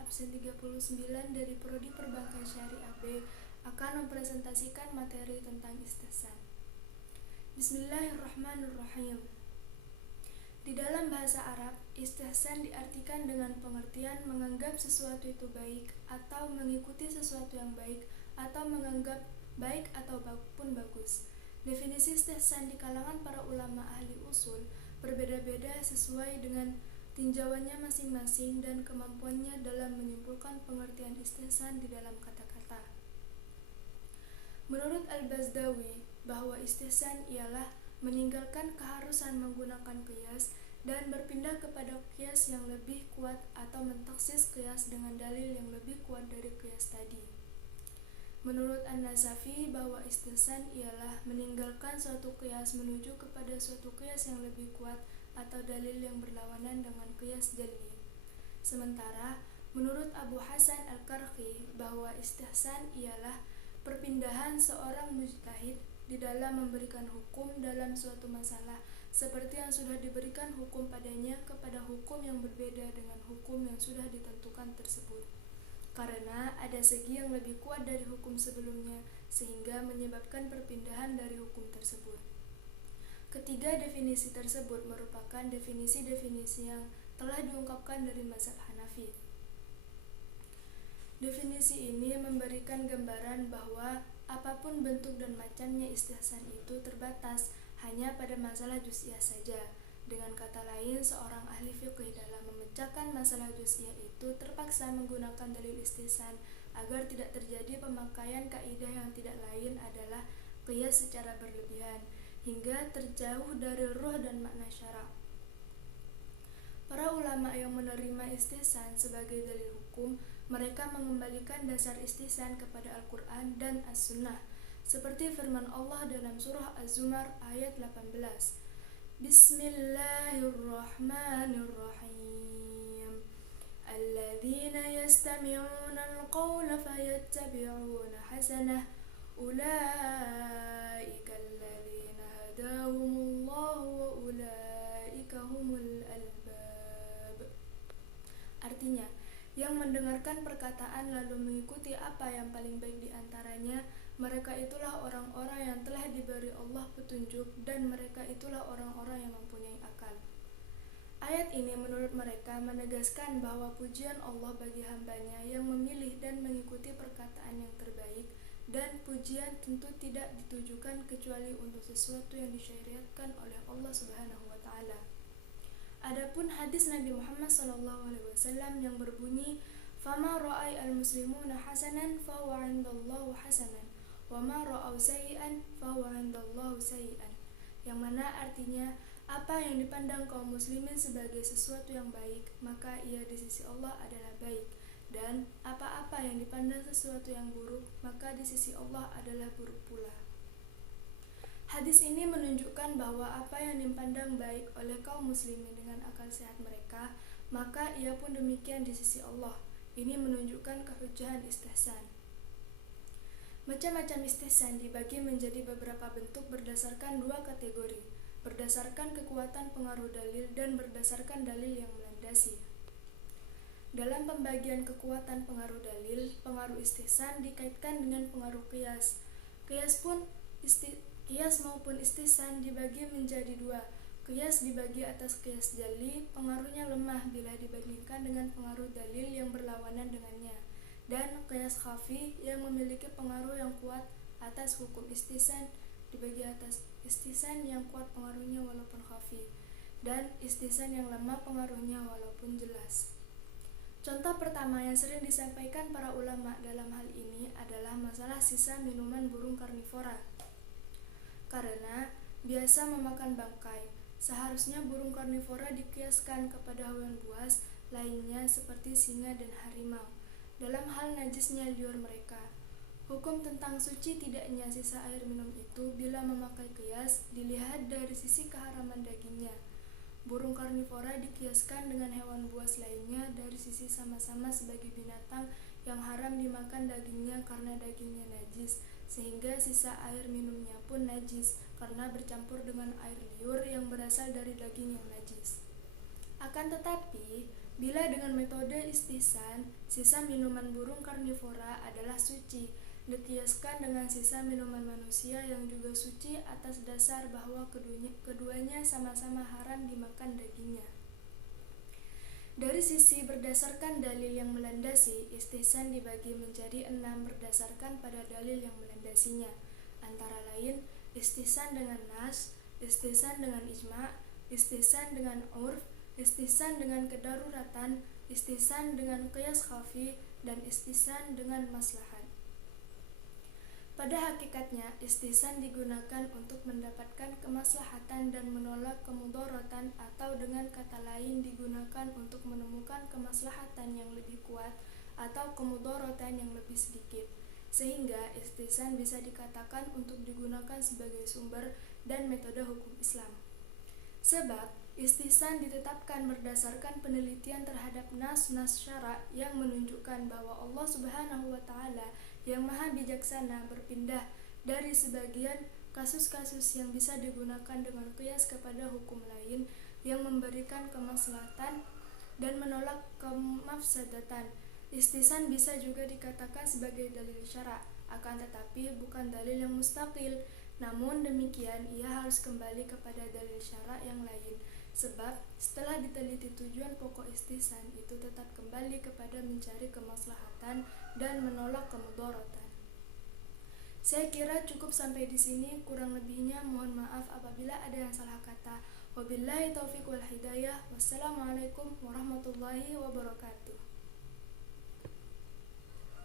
absen 39 dari Prodi Perbankan Syariah B akan mempresentasikan materi tentang istihsan. Bismillahirrahmanirrahim. Di dalam bahasa Arab, istihsan diartikan dengan pengertian menganggap sesuatu itu baik atau mengikuti sesuatu yang baik atau menganggap baik atau pun bagus. Definisi istihsan di kalangan para ulama ahli usul berbeda-beda sesuai dengan tinjauannya masing-masing dan kemampuannya dalam menyimpulkan pengertian istihsan di dalam kata-kata. Menurut Al-Bazdawi, bahwa istihsan ialah meninggalkan keharusan menggunakan qiyas dan berpindah kepada qiyas yang lebih kuat atau mentaksis qiyas dengan dalil yang lebih kuat dari qiyas tadi. Menurut An-Nasafi, bahwa istihsan ialah meninggalkan suatu qiyas menuju kepada suatu qiyas yang lebih kuat atau dalil yang berlawanan dengan qiyas jalli. Sementara menurut Abu Hasan Al-Karhi, bahwa istihsan ialah perpindahan seorang mujtahid di dalam memberikan hukum dalam suatu masalah seperti yang sudah diberikan hukum padanya kepada hukum yang berbeda dengan hukum yang sudah ditentukan tersebut, karena ada segi yang lebih kuat dari hukum sebelumnya sehingga menyebabkan perpindahan dari hukum tersebut. Ketiga definisi tersebut merupakan definisi-definisi yang telah diungkapkan dari mazhab Hanafi. Definisi ini memberikan gambaran bahwa apapun bentuk dan macamnya istihsan itu terbatas hanya pada masalah juz'iyah saja. Dengan kata lain, seorang ahli fiqih dalam memecahkan masalah juz'iyah itu terpaksa menggunakan dalil istihsan agar tidak terjadi pemakaian kaidah yang tidak lain adalah qiyas secara berlebihan hingga terjauh dari ruh dan makna syara'. Para ulama yang menerima istihsan sebagai dalil hukum, mereka mengembalikan dasar istihsan kepada Al-Quran dan As-Sunnah, seperti firman Allah dalam surah Az-Zumar ayat 18. Bismillahirrahmanirrahim. Alladzina yastami'una al-qawla fayattabi'una hasanah. Ulaika alladzina hadahumullahu wa ulaika humul albab. Artinya, yang mendengarkan perkataan lalu mengikuti apa yang paling baik di antaranya, mereka itulah orang-orang yang telah diberi Allah petunjuk dan mereka itulah orang-orang yang mempunyai akal. Ayat ini menurut mereka menegaskan bahwa pujian Allah bagi hambanya yang memilih dan mengikuti perkataan yang terbaik, dan pujian tentu tidak ditujukan kecuali untuk sesuatu yang disyariatkan oleh Allah Subhanahu wa taala. Adapun hadis Nabi Muhammad SAW yang berbunyi, "Fama ra'ay al-muslimuna hasanan fahuwa 'indallahu hasanan, wa ma ra'aw sayyi'an fahuwa 'indallahu sayyi'an." Yang mana artinya, apa yang dipandang kaum muslimin sebagai sesuatu yang baik, maka ia di sisi Allah adalah baik, dan apa-apa yang dipandang sesuatu yang buruk, maka di sisi Allah adalah buruk pula. Hadis ini menunjukkan bahwa apa yang dipandang baik oleh kaum muslimin dengan akal sehat mereka, maka ia pun demikian di sisi Allah. Ini menunjukkan kehujahan istihsan. Macam-macam istihsan dibagi menjadi beberapa bentuk berdasarkan dua kategori, berdasarkan kekuatan pengaruh dalil dan berdasarkan dalil yang melandasi. Dalam pembagian kekuatan pengaruh dalil, pengaruh istihsan dikaitkan dengan pengaruh qiyas. Qiyas maupun istihsan dibagi menjadi dua. Qiyas dibagi atas qiyas jalli, pengaruhnya lemah bila dibandingkan dengan pengaruh dalil yang berlawanan dengannya, dan qiyas khafi yang memiliki pengaruh yang kuat atas hukum istihsan dibagi atas istihsan yang kuat pengaruhnya walaupun khafi, dan istihsan yang lemah pengaruhnya walaupun jelas. Contoh pertama yang sering disampaikan para ulama dalam hal ini adalah masalah sisa minuman burung karnivora. Karena biasa memakan bangkai, seharusnya burung karnivora dikiaskan kepada hewan buas lainnya seperti singa dan harimau dalam hal najisnya liur mereka. Hukum tentang suci tidaknya sisa air minum itu bila memakai qiyas dilihat dari sisi keharaman dagingnya. Burung karnivora dikiaskan dengan hewan buas lainnya dari sisi sama-sama sebagai binatang yang haram dimakan dagingnya karena dagingnya najis, sehingga sisa air minumnya pun najis karena bercampur dengan air liur yang berasal dari daging yang najis. Akan tetapi, Bila dengan metode istihsan, sisa minuman burung karnivora adalah suci, dikiaskan dengan sisa minuman manusia yang juga suci atas dasar bahwa keduanya sama-sama haram dimakan dagingnya. Dari sisi berdasarkan dalil yang melandasi, istihsan dibagi menjadi 6 berdasarkan pada dalil yang melandasinya, antara lain istihsan dengan nas, istihsan dengan ijma', istihsan dengan urf, istihsan dengan kedaruratan, istihsan dengan qiyas khafi, dan istihsan dengan maslahat. Pada hakikatnya, istihsan digunakan untuk mendapatkan kemaslahatan dan menolak kemudharatan, atau dengan kata lain digunakan untuk menemukan kemaslahatan yang lebih kuat atau kemudharatan yang lebih sedikit. Sehingga istihsan bisa dikatakan untuk digunakan sebagai sumber dan metode hukum Islam. Sebab istihsan ditetapkan berdasarkan penelitian terhadap nas-nas syara' yang menunjukkan bahwa Allah Subhanahu wa taala yang Maha Bijaksana berpindah dari sebagian kasus-kasus yang bisa digunakan dengan qiyas kepada hukum lain yang memberikan kemaslahatan dan menolak kemafsadatan. Istihsan bisa juga dikatakan sebagai dalil syara', akan tetapi bukan dalil yang mustaqil. Namun demikian, ia harus kembali kepada dalil syara' yang lain, sebab setelah diteliti tujuan pokok istihsan itu tetap kembali kepada mencari kemaslahatan dan menolak kemudharatan. Saya kira cukup sampai di sini, kurang lebihnya mohon maaf apabila ada yang salah kata. Wabillahi taufiq wal hidayah. Wassalamualaikum warahmatullahi wabarakatuh.